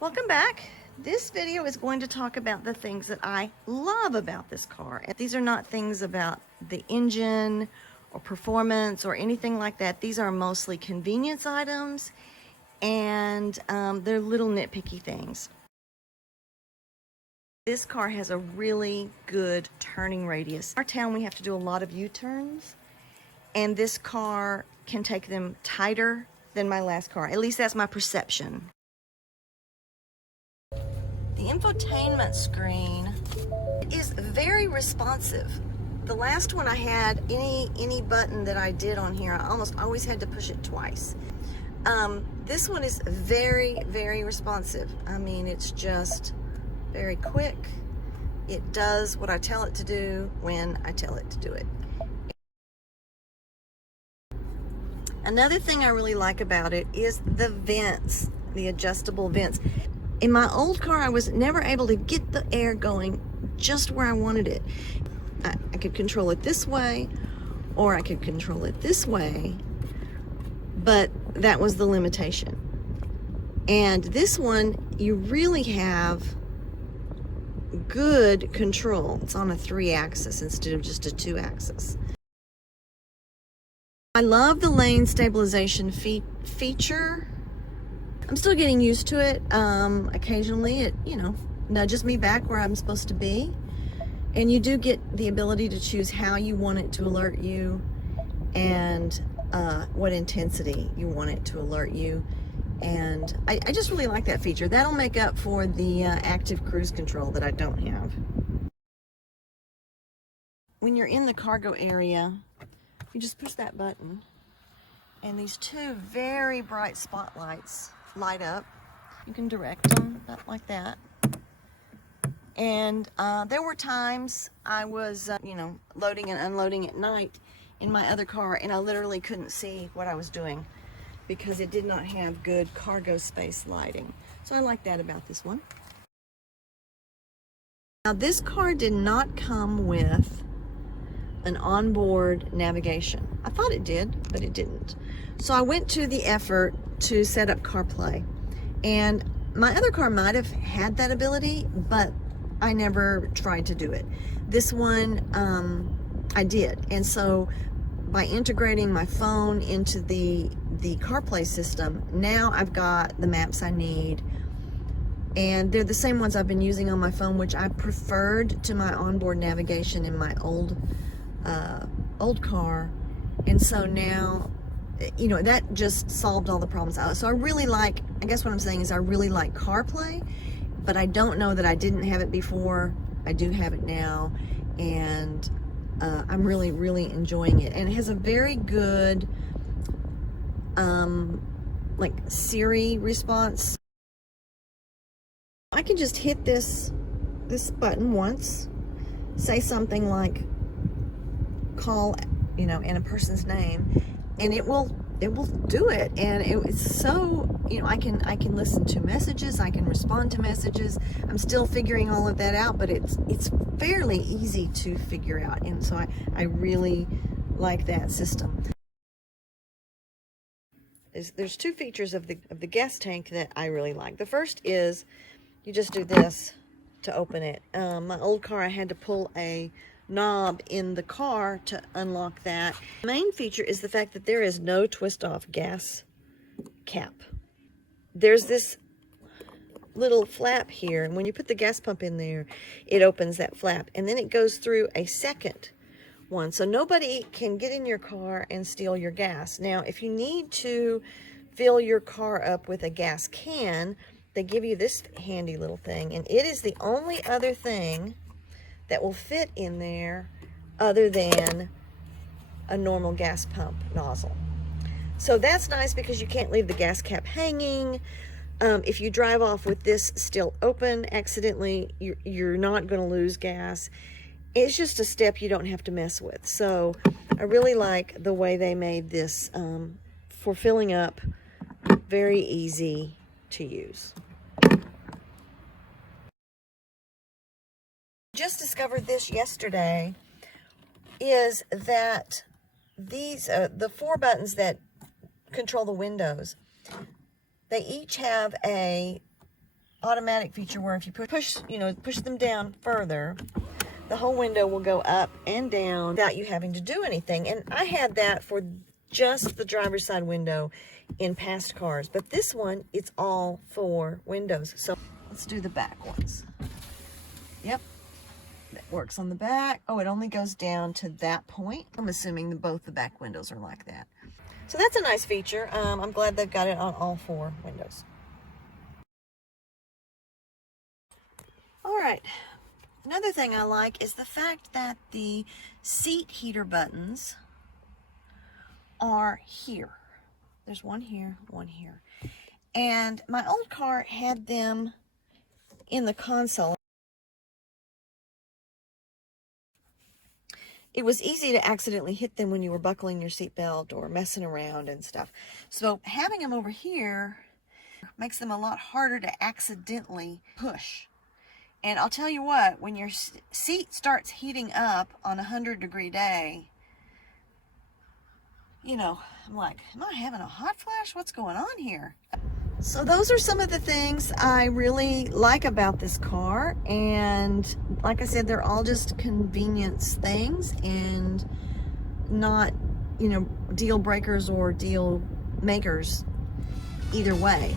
Welcome back. This video is going to talk about the things that I love about this car. These are not things about the engine or performance or anything like that. These are mostly convenience items, and they're little nitpicky things. This car has a really good turning radius. In our town, we have to do a lot of U-turns, and this car can take them tighter than my last car. At least that's my perception. The infotainment screen is very responsive. The last one I had, any button that I did on here, I almost always had to push it twice. This one is very, very responsive. I mean, it's just very quick. It does what I tell it to do when I tell it to do it. Another thing I really like about it is the vents, the adjustable vents. In my old car, I was never able to get the air going just where I wanted it. I could control it this way, or I could control it this way, but that was the limitation. And this one, you really have good control. It's on a 3-axis instead of just a 2-axis. I love the lane stabilization feature. I'm still getting used to it. Occasionally it, nudges me back where I'm supposed to be. And you do get the ability to choose how you want it to alert you and what intensity you want it to alert you. And I just really like that feature. That'll make up for the active cruise control that I don't have. When you're in the cargo area, you just push that button and these two very bright spotlights light up. You can direct them like that. And there were times I was, loading and unloading at night in my other car, and I literally couldn't see what I was doing because it did not have good cargo space lighting. So I like that about this one. Now, this car did not come with an onboard navigation. I thought it did, but it didn't. So I went to the effort to set up Carplay. And my other car might have had that ability, but I never tried to do it. This one, I did. And so by integrating my phone into the Carplay system, now I've got the maps I need. And they're the same ones I've been using on my phone, which I preferred to my onboard navigation in my old car. And so now, that just solved all the problems out. So I really like, I guess what I'm saying is I really like Carplay, but I don't know that I didn't have it before. I do have it now, and I'm really, really enjoying it. And it has a very good, like Siri response. I can just hit this button once, say something like call, and a person's name, and it will do it. And it's so, I can listen to messages, I can respond to messages. I'm still figuring all of that out, but it's fairly easy to figure out, and so I really like that system. There's two features of the gas tank that I really like. The first is you just do this to open it. My old car, I had to pull a knob in the car to unlock that. The main feature is the fact that there is no twist-off gas cap. There's this little flap here, and when you put the gas pump in there, it opens that flap, and then it goes through a second one. So nobody can get in your car and steal your gas. Now, if you need to fill your car up with a gas can, they give you this handy little thing, and it is the only other thing that will fit in there other than a normal gas pump nozzle. So that's nice because you can't leave the gas cap hanging. If you drive off with this still open accidentally, you're not going to lose gas. It's just a step you don't have to mess with. So I really like the way they made this for filling up, very easy to use. Just discovered this yesterday, is that these the 4 buttons that control the windows, they each have a automatic feature where if you push them down further, the whole window will go up and down without you having to do anything. And I had that for just the driver's side window in past cars, but this one, it's all 4 windows. So let's do the back ones. Yep, that works on the back. Oh, it only goes down to that point. I'm assuming that both the back windows are like that. So that's a nice feature. I'm glad they've got it on all 4 windows. All right, another thing I like is the fact that the seat heater buttons are here. There's one here, one here. And my old car had them in the console. It was easy to accidentally hit them when you were buckling your seatbelt or messing around and stuff. So having them over here makes them a lot harder to accidentally push. And I'll tell you what, when your seat starts heating up on a 100-degree day, you know, I'm like, am I having a hot flash? What's going on here? So those are some of the things I really like about this car. And like I said, they're all just convenience things and not, you know, deal breakers or deal makers either way.